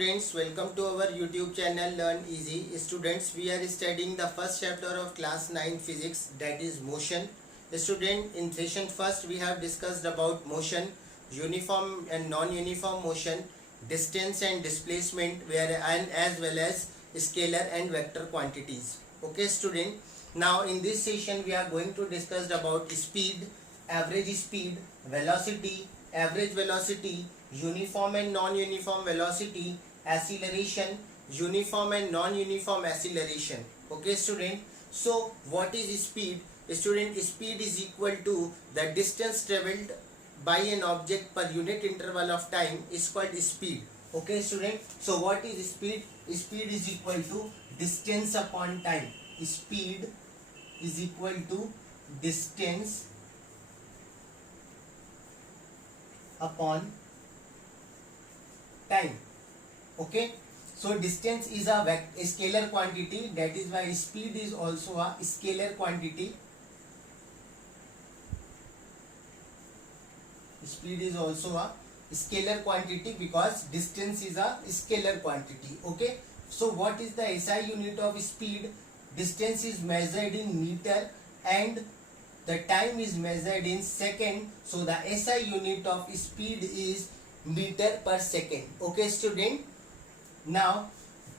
students, welcome to our YouTube channel Learn Easy. Students, we are studying the first chapter of class 9 physics, that is motion. Student, in session first we have discussed about motion, uniform and non-uniform motion, distance and displacement, and as well as scalar and vector quantities. Okay student, now in this session we are going to discuss about speed, average speed, velocity, average velocity, uniform and non-uniform velocity, acceleration, uniform and non-uniform acceleration. Okay student, so what is speed? Student, speed is equal to the distance traveled by an object per unit interval of time is called speed. Okay student, so what is speed? Speed is equal to distance upon time. Speed is equal to distance upon time. Okay, so distance is a scalar quantity, that is why speed is also a scalar quantity. Speed is also a scalar quantity because distance is a scalar quantity. Okay, so what is the SI unit of speed? Distance is measured in meter and the time is measured in second, so the SI unit of speed is meter per second. Okay student, now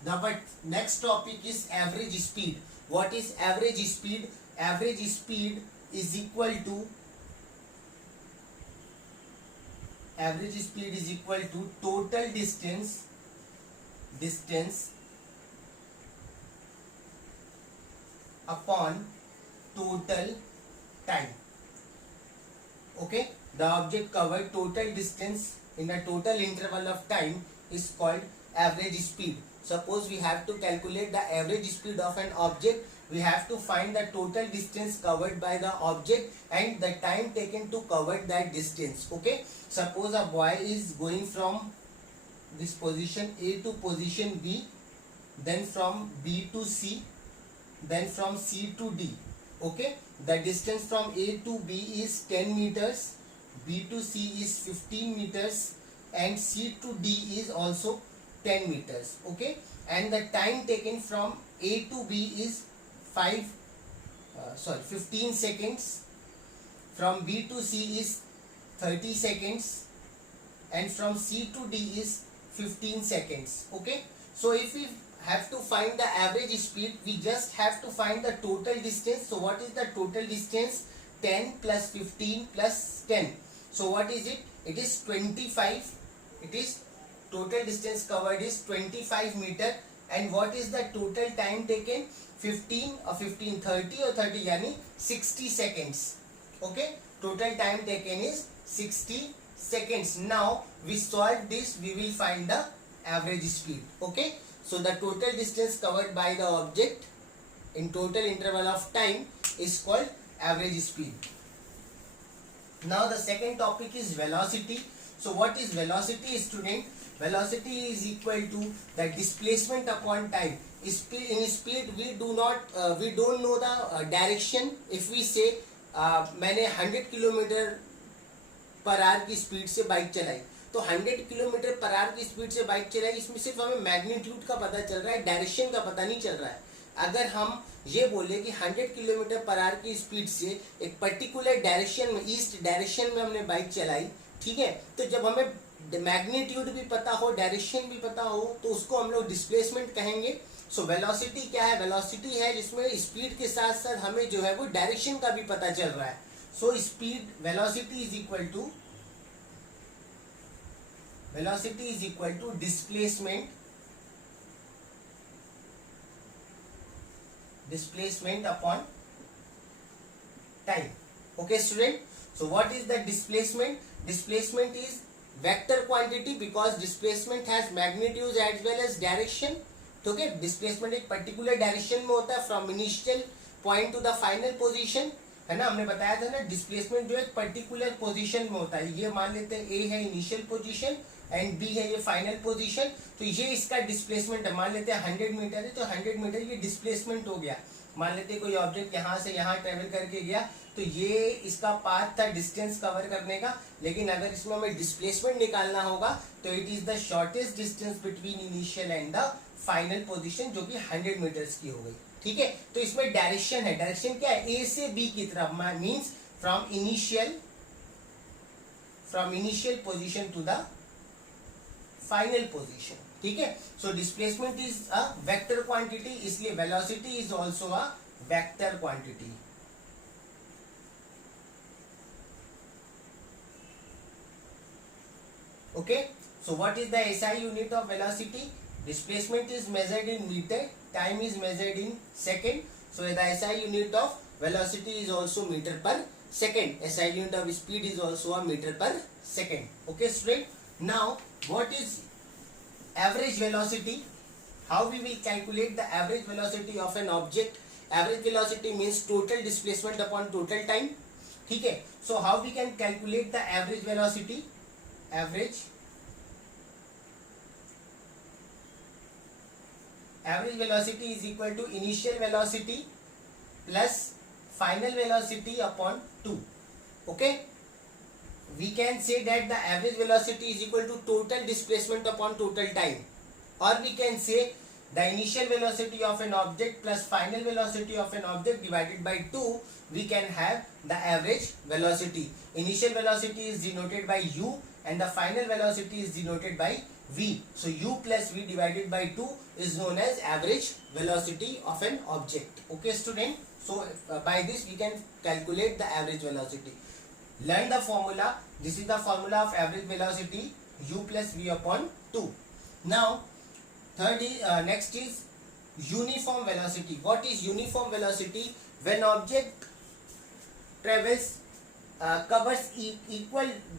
the next topic is average speed. What is average speed? Average speed is equal to total distance upon total time. Okay, the object covered total distance in a total interval of time is called average speed. Suppose we have to calculate the average speed of an object, we have to find the total distance covered by the object and the time taken to cover that distance. Okay, suppose a boy is going from this position A to position B, then from B to C, then from C to D. Okay, the distance from A to B is 10 meters, B to C is 15 meters and C to D is also 10 meters. Okay, and the time taken from A to B is 15 seconds, from B to C is 30 seconds and from C to D is 15 seconds. Okay, so if we have to find the average speed, we just have to find the total distance. So what is the total distance? 10 plus 15 plus 10. So what is it? It is 25. It is total distance covered is 25 meter. And what is the total time taken? 15 or 15, 30 or 30 yani 60 seconds. Okay, total time taken is 60 seconds. Now we solve this, we will find the average speed. Okay, so the total distance covered by the object in total interval of time is called average speed. Now the second topic is velocity. So what is velocity, student? Velocity is equal to the displacement upon time. In speed we don't know the direction. If we say मैंने 100 kilometre per hour की speed से bike चलाई, तो 100 kilometre per hour की speed से bike चलाई, इसमें सिर्फ हमें मैग्नीट्यूड का पता चल रहा है, डायरेक्शन का पता नहीं चल रहा है. अगर हम ये बोले कि 100 किलोमीटर पर आवर की स्पीड से एक पर्टिकुलर डायरेक्शन में, ईस्ट डायरेक्शन में हमने बाइक चलाई, ठीक है, तो जब हमें मैग्नीट्यूड भी पता हो, डायरेक्शन भी पता हो, तो उसको हम लोग डिस्प्लेसमेंट कहेंगे. सो वेलोसिटी क्या है? वेलोसिटी है जिसमें स्पीड के साथ साथ हमें जो है वो डायरेक्शन का भी पता चल रहा है. So speed velocity is equal to displacement upon time. Okay student, so what is the displacement? Displacement is vector quantity because displacement has magnitude as well as direction. Okay, displacement एक particular direction में होता है from initial point to the final position, है ना. हमने बताया था ना, डिस्प्लेसमेंट जो एक पर्टिकुलर पोजीशन में होता है. ये मान लेते हैं A है इनिशियल पोजीशन एंड B है ये फाइनल पोजीशन, तो ये इसका डिस्प्लेसमेंट है. मान लेते हैं 100 मीटर है, तो 100 मीटर ये डिस्प्लेसमेंट हो गया. मान लेते कोई ऑब्जेक्ट यहाँ से यहाँ ट्रेवल करके गया, तो ये इसका पाथ था डिस्टेंस कवर करने का, लेकिन अगर इसमें हमें डिस्प्लेसमेंट निकालना होगा तो it is the shortest distance between initial and the final position, जो कि 100 मीटर्स की हो गई। ठीक है, तो इसमें डायरेक्शन है, डायरेक्शन क्या है, ए से बी की तरफ, means from initial position to the final position. ठीक है, so displacement is a vector quantity, इसलिए velocity is also a vector quantity. Okay, so what is the SI unit of velocity? Displacement is measured in meter, time is measured in second, so the SI unit of velocity is also meter per second. SI unit of speed is also a meter per second. Okay student, now what is average velocity? How we will calculate the average velocity of an object? Average velocity means total displacement upon total time. ठीक है, so how we can calculate the average velocity? Average velocity is equal to initial velocity plus final velocity upon 2. Okay, we can say that the average velocity is equal to total displacement upon total time, or we can say the initial velocity of an object plus final velocity of an object divided by 2, we can have the average velocity. Initial velocity is denoted by u and the final velocity is denoted by v. So u plus v divided by 2 is known as average velocity of an object. Okay student, so by this we can calculate the average velocity. Learn the formula. This is the formula of average velocity, u plus v upon 2. Now next is uniform velocity. What is uniform velocity? When object travels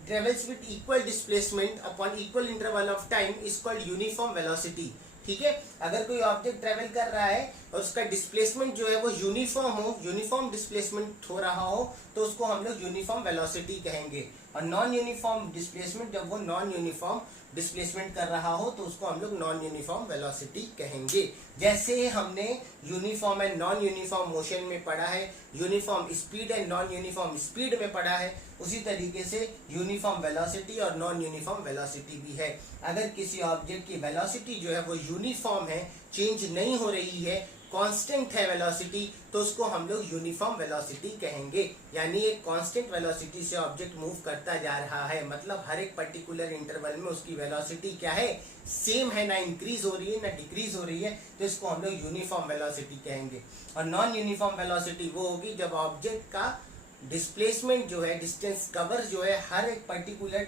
travels with equal displacement upon equal interval of time is called uniform velocity. ठीक है, अगर कोई object travel कर रहा है और उसका displacement जो है वो यूनिफॉर्म डिस्प्लेसमेंट हो रहा हो, तो उसको हम लोग यूनिफॉर्म वेलोसिटी कहेंगे। और नॉन यूनिफॉर्म डिस्प्लेसमेंट, जब वो नॉन यूनिफॉर्म डिस्प्लेसमेंट कर रहा हो तो उसको हम लोग नॉन यूनिफॉर्म वेलोसिटी कहेंगे। जैसे हमने uniform and non uniform motion में पढ़ा है, uniform speed and non uniform speed में पढ़ा है, उसी तरीके से यूनिफॉर्म वेलोसिटी और नॉन यूनिफॉर्म वेलोसिटी भी है। अगर किसी ऑब्जेक्ट की वेलोसिटी जो है वो यूनिफॉर्म है, चेंज नहीं हो रही है, कांस्टेंट है वेलोसिटी, तो उसको हम लोग यूनिफॉर्म वेलोसिटी कहेंगे। यानी एक कांस्टेंट वेलोसिटी से ऑब्जेक्ट मूव करता जा रहा है, मतलब हर एक पर्टिकुलर इंटरवल में उसकी वेलोसिटी क्या है, सेम है, ना इंक्रीज हो रही है ना डिक्रीज हो रही है, तो इसको हम लोग यूनिफॉर्म वेलोसिटी कहेंगे। और नॉन यूनिफॉर्म वेलोसिटी वो होगी जब ऑब्जेक्ट का डिस्प्लेसमेंट जो है, डिस्टेंस कवर जो है, हर एक पर्टिकुलर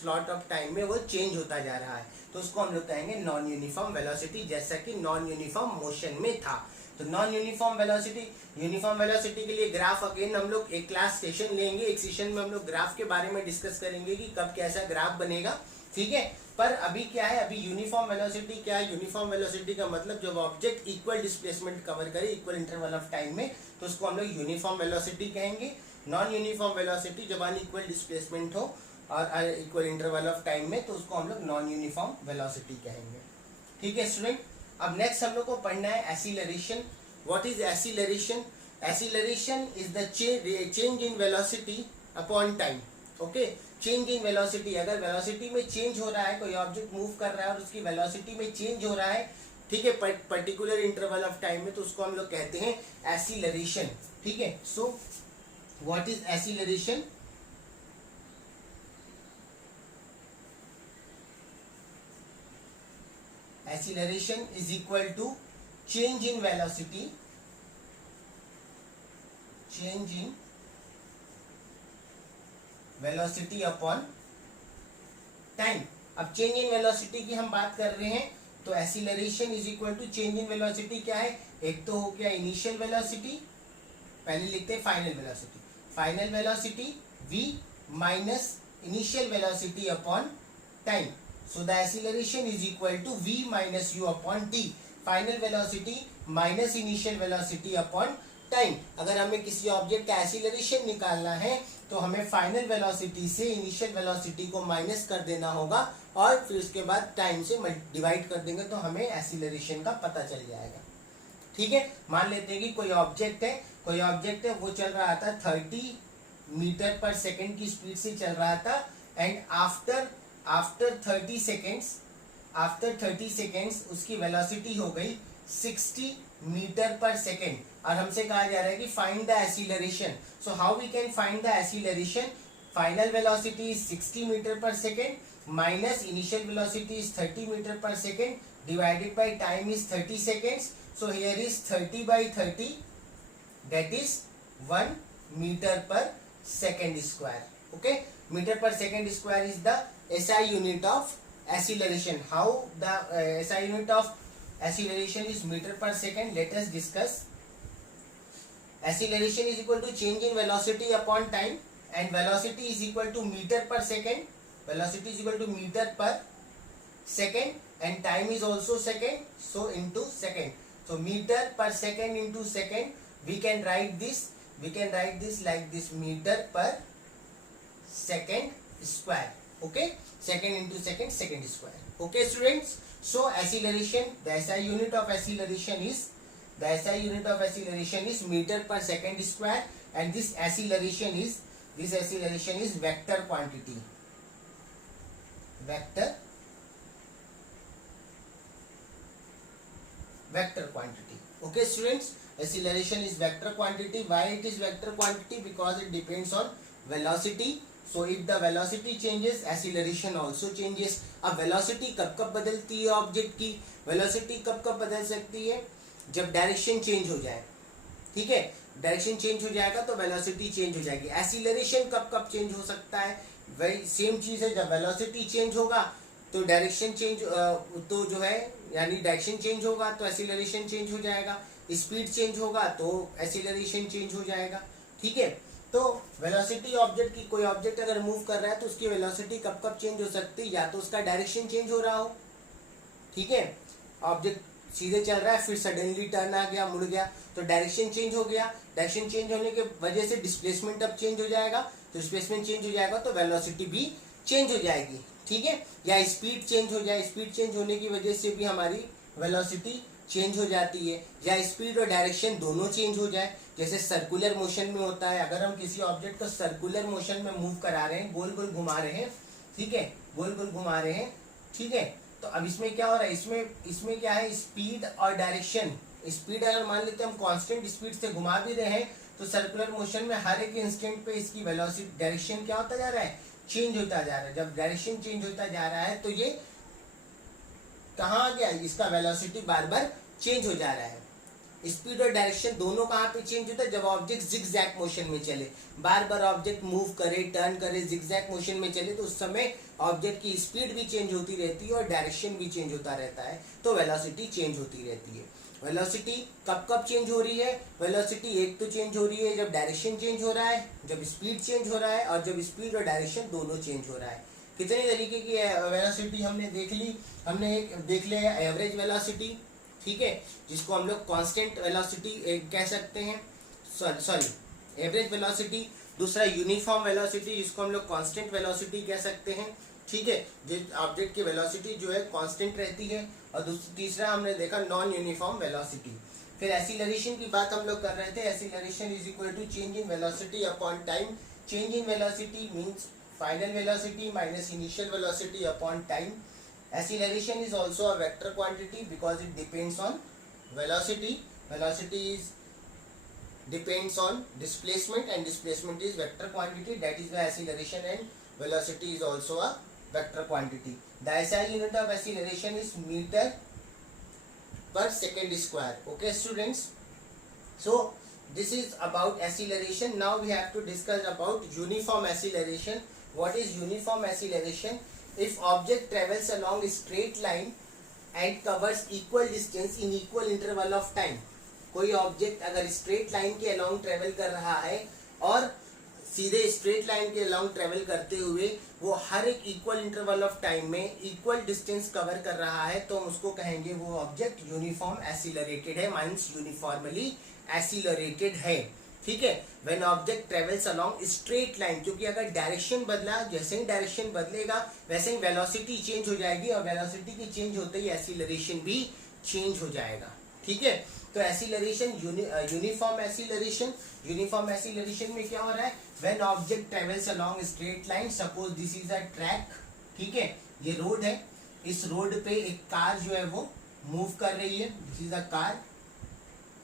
स्लॉट ऑफ टाइम में वो चेंज होता जा रहा है, तो उसको हम लोग कहेंगे नॉन यूनिफॉर्म वेलोसिटी, जैसा कि नॉन यूनिफॉर्म मोशन में था। तो नॉन यूनिफॉर्म वेलोसिटी के लिए ग्राफ अगेन हम लोग एक क्लास सेशन लेंगे, एक सेशन में हम लोग ग्राफ के बारे में डिस्कस करेंगे कि कब कैसा ग्राफ बनेगा। ठीक है, पर अभी क्या है, अभी यूनिफॉर्म वेलोसिटी क्या है, यूनिफॉर्म वेलोसिटी का मतलब जब ऑब्जेक्ट इक्वल डिस्प्लेसमेंट कवर करे इक्वल इंटरवल ऑफ टाइम में, तो उसको हम लोग यूनिफॉर्म वेलोसिटी कहेंगे। नॉन यूनिफॉर्म वेलोसिटी जब अनइक्वल डिस्प्लेसमेंट हो और इक्वल इंटरवल ऑफ टाइम में, तो उसको हम लोग नॉन यूनिफॉर्म वेलोसिटी कहेंगे। ठीक है स्टूडेंट, अब नेक्स्ट हम लोग को पढ़ना है acceleration. What is acceleration? Acceleration is the change in velocity upon time. Okay, change in velocity, अगर वेलोसिटी में चेंज हो रहा है, कोई ऑब्जेक्ट मूव कर रहा है और उसकी वेलोसिटी में चेंज हो रहा है, ठीक है, पर्टिकुलर इंटरवल ऑफ टाइम में, तो उसको हम लोग कहते हैं एक्सीलरेशन। ठीक है, so what is acceleration? Acceleration is equal to change in velocity, upon time। अब चेंज इन वेलोसिटी की हम बात कर रहे हैं, तो acceleration is equal to change in velocity क्या है, एक तो हो गया इनिशियल वेलोसिटी, पहले लिखते हैं final velocity v minus initial velocity upon time. So the acceleration is equal to v minus u upon t, final velocity minus initial velocity upon time। अगर हमें किसी ऑब्जेक्ट का एक्सीलरेशन निकालना है तो हमें फाइनल वेलोसिटी से इनिशियल वेलोसिटी को माइनस कर देना होगा और फिर उसके बाद टाइम से डिवाइड कर देंगे, तो हमें एक्सीलरेशन का पता चल जाएगा। ठीक है, मान लेते हैं कि कोई ऑब्जेक्ट है वो चल रहा था 30 मीटर पर सेकेंड की स्पीड से चल रहा था, एंड आफ्टर 30 सेकेंड्स उसकी वेलोसिटी हो गई 60 मीटर पर सेकेंड, और हमसे कहा जा रहा है कि find the acceleration. So how we can find the acceleration? Final velocity is 60 metre per second minus initial velocity is 30 metre per second divided by time is 30 seconds. So here is 30 by 30, that is 1 meter per second square. Okay, meter per second square is the SI unit of acceleration. How the SI unit of acceleration is meter per second? Let us discuss. Acceleration is equal to change in velocity upon time, and velocity is equal to meter per second. Velocity is equal to meter per second, and time is also second, so into second. So meter per second into second, we can write this like this, meter per second square. Okay, second into second, second square. Okay students, so acceleration, the SI unit of acceleration is meter per second square, and this acceleration is vector quantity. Vector quantity. Okay students, acceleration is vector quantity. Why it is vector quantity? Because it depends on velocity. So if the velocity changes, acceleration also changes. अब velocity कब कब बदलती है object की? velocity कब कब बदल सकती है? जब डायरेक्शन चेंज हो जाए. ठीक है, डायरेक्शन चेंज हो जाएगा तो वेलोसिटी चेंज हो जाएगी. एक्सीलरेशन कब कब चेंज हो सकता है? वही सेम चीज है, जब वेलोसिटी चेंज होगा तो डायरेक्शन चेंज, तो जो है यानी डायरेक्शन चेंज होगा तो एक्सीलरेशन चेंज हो जाएगा, स्पीड चेंज होगा तो एक्सीलरेशन चेंज हो जाएगा. ठीक है, तो वेलोसिटी ऑब्जेक्ट की, कोई ऑब्जेक्ट अगर मूव कर रहा है तो उसकी वेलोसिटी कब कब चेंज हो सकती है? या तो उसका डायरेक्शन चेंज हो रहा हो. ठीक है, ऑब्जेक्ट सीधे चल रहा है फिर सडनली टर्न आ गया, मुड़ गया, तो डायरेक्शन चेंज हो गया. डायरेक्शन चेंज होने के वजह से डिस्प्लेसमेंट अब चेंज हो जाएगा, तो डिस्प्लेसमेंट चेंज हो जाएगा तो वेलोसिटी भी चेंज हो जाएगी. ठीक है, या स्पीड चेंज हो जाए, स्पीड चेंज होने की वजह से भी हमारी वेलोसिटी चेंज हो जाती है, या स्पीड और डायरेक्शन दोनों चेंज हो जाए. जैसे सर्कुलर मोशन में होता है, अगर हम किसी ऑब्जेक्ट को सर्कुलर मोशन में मूव करा रहे हैं, गोल गोल घुमा रहे हैं, ठीक है, गोल गोल घुमा रहे हैं, ठीक है, तो अब इसमें क्या हो रहा है? इसमें क्या है? स्पीड और डायरेक्शन. स्पीड अगर मान लेते हैं हम कांस्टेंट स्पीड से घुमा भी रहे हैं, तो सर्कुलर मोशन में हर एक इंस्टेंट पे इसकी वेलोसिटी, डायरेक्शन क्या होता जा रहा है? चेंज होता जा रहा है. जब डायरेक्शन चेंज होता जा रहा है तो ये कहाँ आ गया? इसका वेलोसिटी बार बार चेंज हो जा रहा है. स्पीड और डायरेक्शन दोनों कहाँ पे चेंज होता है? जब ऑब्जेक्ट जिगजैग मोशन में चले, बार बार ऑब्जेक्ट मूव करे, टर्न करे, जिगजैग मोशन में चले, तो उस समय ऑब्जेक्ट की स्पीड भी चेंज होती रहती है और डायरेक्शन भी चेंज होता रहता है, तो वेलोसिटी चेंज होती रहती है. वेलोसिटी कब कब चेंज हो रही है? वेलोसिटी एक तो चेंज हो रही है जब डायरेक्शन चेंज हो रहा है, जब स्पीड चेंज हो रहा है, और जब स्पीड और डायरेक्शन दोनों चेंज हो रहा है. कितने तरीके की वेलोसिटी हमने देख ली. हमने एक देख लिया एवरेज वेलोसिटी, ठीक है, जिसको हम लोग कांस्टेंट वेलोसिटी कह सकते हैं, सॉरी एवरेज वेलोसिटी. दूसरा यूनिफॉर्म वेलोसिटी, जिसको हम लोग कांस्टेंट वेलोसिटी कह सकते हैं. ठीक है, जिस ऑब्जेक्ट की वेलोसिटी जो है कांस्टेंट रहती है. और तीसरा हमने देखा नॉन यूनिफॉर्म वेलोसिटी. फिर एक्सीलरेशन की बात हम लोग कर रहे थे. Acceleration is equal to change in velocity upon time. Change in velocity means final velocity minus initial velocity upon time. Acceleration is also a vector quantity because it depends on velocity. Velocity is depends on displacement, and displacement is vector quantity. That is why acceleration and velocity is also a vector quantity. The SI unit of acceleration is meter per second square. Okay students, so this is about acceleration. Now we have to discuss about uniform acceleration. What is uniform acceleration? If object travels along a straight line and covers equal distance in equal interval of time. कोई object अगर straight line के along travel कर रहा है और सीधे straight line के along travel करते हुए वो हर एक इक्वल इंटरवल ऑफ टाइम में इक्वल डिस्टेंस कवर कर रहा है, तो हम उसको कहेंगे वो ऑब्जेक्ट यूनिफॉर्म एक्सीलरेटेड है, मींस यूनिफॉर्मली एक्सीलरेटेड है. ठीक है, when object travels along straight line, क्योंकि अगर डायरेक्शन बदला, जैसे ही डायरेक्शन बदलेगा वैसे ही वेलोसिटी चेंज हो जाएगी, और वेलोसिटी की चेंज होते ही एक्सीलरेशन भी चेंज हो जाएगा. ठीक है। तो acceleration, uniform acceleration, uniform acceleration में क्या हो रहा है, when object travels along straight line, suppose this is a track, ठीक है, ये रोड है, इस रोड पे एक कार जो है वो मूव कर रही है, दिस इज अ कार,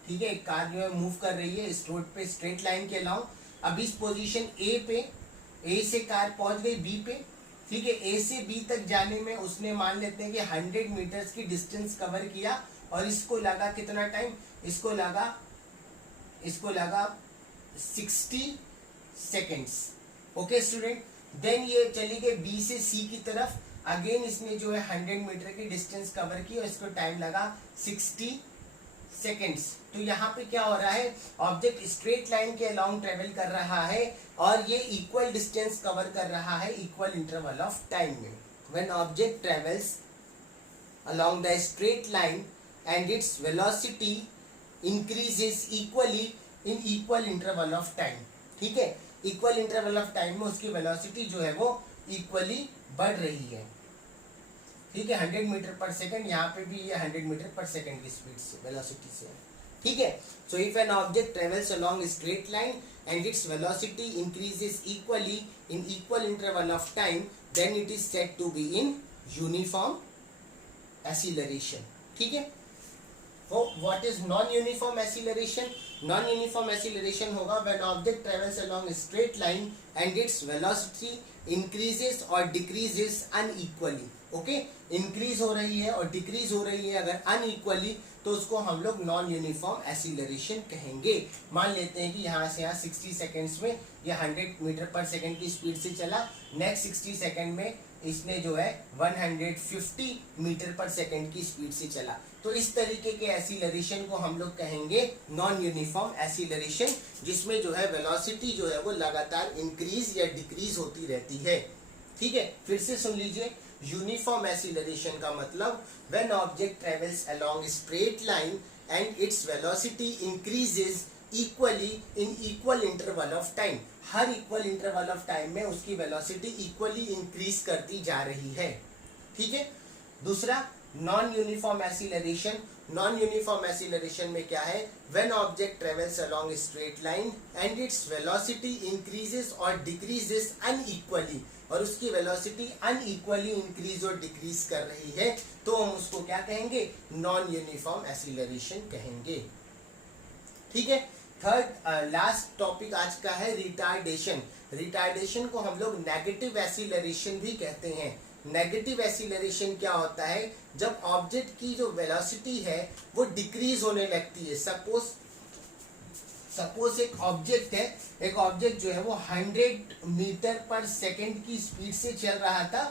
ठीक है, एक कार जो है मूव कर रही है इस रोड पे स्ट्रेट लाइन के अलोंग। अब इस पोजीशन ए पे, ए से कार पहुंच गई बी पे, ठीक है, ए से बी तक जाने में उसने मान लेते हैं कि 100 मीटर्स की डिस्टेंस कवर किया, और इसको लगा कितना टाइम, इसको लगा 60 सेकेंड्स। ओके स्टूडेंट, देन ये चली गई बी से सी की तरफ, अगेन इसने जो है 100 मीटर की डिस्टेंस कवर की और इसको टाइम लगा 60 सेकेंड्स। तो यहाँ पे क्या हो रहा है, ऑब्जेक्ट स्ट्रेट लाइन के अलोंग ट्रेवल कर रहा है और ये इक्वल डिस्टेंस कवर कर रहा है इक्वल इंटरवल ऑफ टाइम में। When object travels along the straight line and its velocity increases equally in equal interval of time, ठीक है, इक्वल इंटरवल ऑफ टाइम में उसकी वेलोसिटी जो है वो इक्वली बढ़ रही है, ठीक है, 100 मीटर पर सेकंड, यहाँ पे भी ये 100 मीटर पर सेकंड की स्पीड से, वेलोसिटी से, ठीक है। So if an object travels along straight line and its velocity increases equally in equal interval of time, then it is said to be in uniform acceleration, ठीक है। So what is non-uniform acceleration? Non-uniform acceleration होगा when object travels along a straight line and its velocity increases or decreases unequally. Okay? Increase हो रही है और decrease हो रही है अगर unequally, तो उसको हम लोग नॉन यूनिफॉर्म एसिलरेशन कहेंगे। मान लेते हैं कि यहाँ से यहाँ 60 सेकेंड्स में ये 100 मीटर पर सेकेंड की स्पीड से चला, नेक्स्ट 60 सेकेंड में इसने जो है 150 मीटर पर सेकेंड की स्पीड से चला। तो इस तरीके के एसिलरेशन को हम लोग कहेंगे नॉन यूनिफॉर्म एसिलरेशन, जिसमें जो है वेलोसिटी जो है वो लगातार इंक्रीज या डिक्रीज होती रहती है, ठीक है। फिर से सुन लीजिए, यूनिफॉर्म एसिलरेशन का मतलब when object travels along straight line and its velocity increases equally in equal interval of time, her equal interval of time में उसकी वेलोसिटी इक्वली इंक्रीज करती जा रही है, ठीक है। दूसरा non uniform acceleration, non uniform acceleration में क्या है, when object travels along straight line and its velocity increases और डिक्रीजेस अनइक्वली, और उसकी वेलोसिटी अनइक्वली इंक्रीज और डिक्रीज कर रही है, तो हम उसको क्या कहेंगे, नॉन यूनिफॉर्म एसिलरेशन कहेंगे, ठीक है। थर्ड लास्ट टॉपिक आज का है रिटार्डेशन। रिटार्डेशन को हम लोग नेगेटिव एसिलरेशन भी कहते हैं। नेगेटिव एसिलरेशन क्या होता है, जब ऑब्जेक्ट की जो वेलोसिटी है वो डिक्रीज होने लगती है। सपोज एक ऑब्जेक्ट है, एक ऑब्जेक्ट जो है वो 100 मीटर पर सेकेंड की स्पीड से चल रहा था,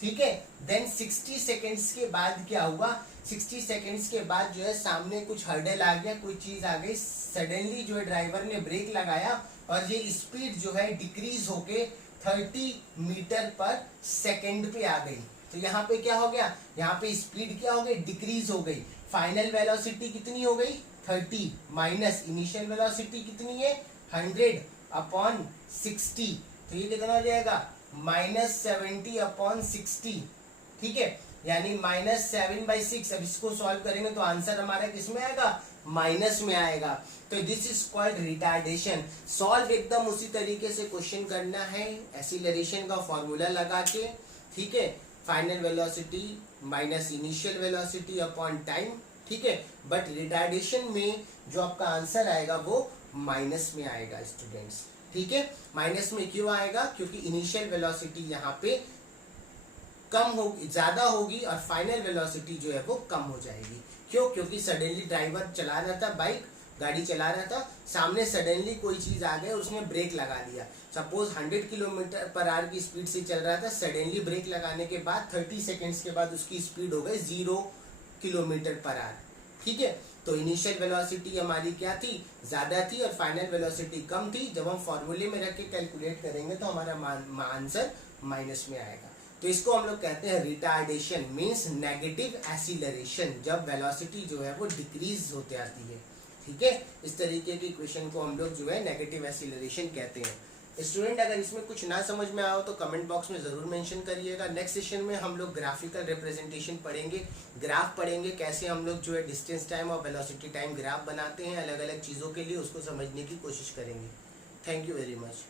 ठीक है, देन 60 सेकेंड्स के बाद क्या हुआ, 60 सेकेंड्स के बाद जो है सामने कुछ हर्डल आ गया, कोई चीज आ गई, सडनली जो है ड्राइवर ने ब्रेक लगाया और ये स्पीड जो है डिक्रीज होके 30 मीटर पर सेकेंड पे आ गई। तो यहाँ पे क्या हो गया, यहाँ पे स्पीड क्या हो गई, डिक्रीज हो गई। फाइनल वेलोसिटी कितनी हो गई, 30 माइनस इनिशियल वेलोसिटी कितनी है, 100 अपॉन 60, तो ये कितना हो जाएगा, -70 अपॉन 60, ठीक है, यानी -7/6। अब इसको सॉल्व करेंगे तो आंसर हमारा किस में आएगा, माइनस में आएगा। तो this is called retardation. Solve एकदम उसी तरीके से क्वेश्चन करना है, एसिलरेशन का फॉर्मूला लगा के, ठीक है, final velocity minus initial velocity upon time, ठीक है। बट रिटार्डेशन में जो आपका आंसर आएगा वो माइनस में आएगा स्टूडेंट्स, ठीक है। माइनस में क्यों आएगा, क्योंकि इनिशियल वेलोसिटी यहाँ पे कम होगी, ज्यादा होगी, और फाइनल वेलोसिटी जो है वो कम हो जाएगी। क्यों, क्योंकि सडनली ड्राइवर चला रहा था, बाइक गाड़ी चला रहा था, सामने सडनली कोई चीज आ गई, उसने ब्रेक लगा दिया। सपोज 100 किलोमीटर पर आवर की स्पीड से चल रहा था, सडनली ब्रेक लगाने के बाद 30 सेकेंड्स के बाद उसकी स्पीड हो गई 0 किलोमीटर पर आवर, ठीक है। तो इनिशियल वेलोसिटी हमारी क्या थी, ज्यादा थी, और फाइनल वेलोसिटी कम थी। जब हम फॉर्मूले में रख के कैलकुलेट करेंगे तो हमारा आंसर माइनस में आएगा। तो इसको हम लोग कहते हैं रिटार्डेशन, मीन्स नेगेटिव एसिलरेशन, जब वेलोसिटी जो है वो डिक्रीज होते आती है, ठीक है। इस तरीके की क्वेश्चन को हम लोग जो है नेगेटिव एसिलरेशन कहते हैं। स्टूडेंट अगर इसमें कुछ ना समझ में आया हो तो कमेंट बॉक्स में ज़रूर मेंशन करिएगा। नेक्स्ट सेशन में हम लोग ग्राफिकल रिप्रेजेंटेशन पढ़ेंगे, ग्राफ पढ़ेंगे, कैसे हम लोग जो है डिस्टेंस टाइम और वेलोसिटी टाइम ग्राफ बनाते हैं अलग अलग चीज़ों के लिए, उसको समझने की कोशिश करेंगे। Thank you very much.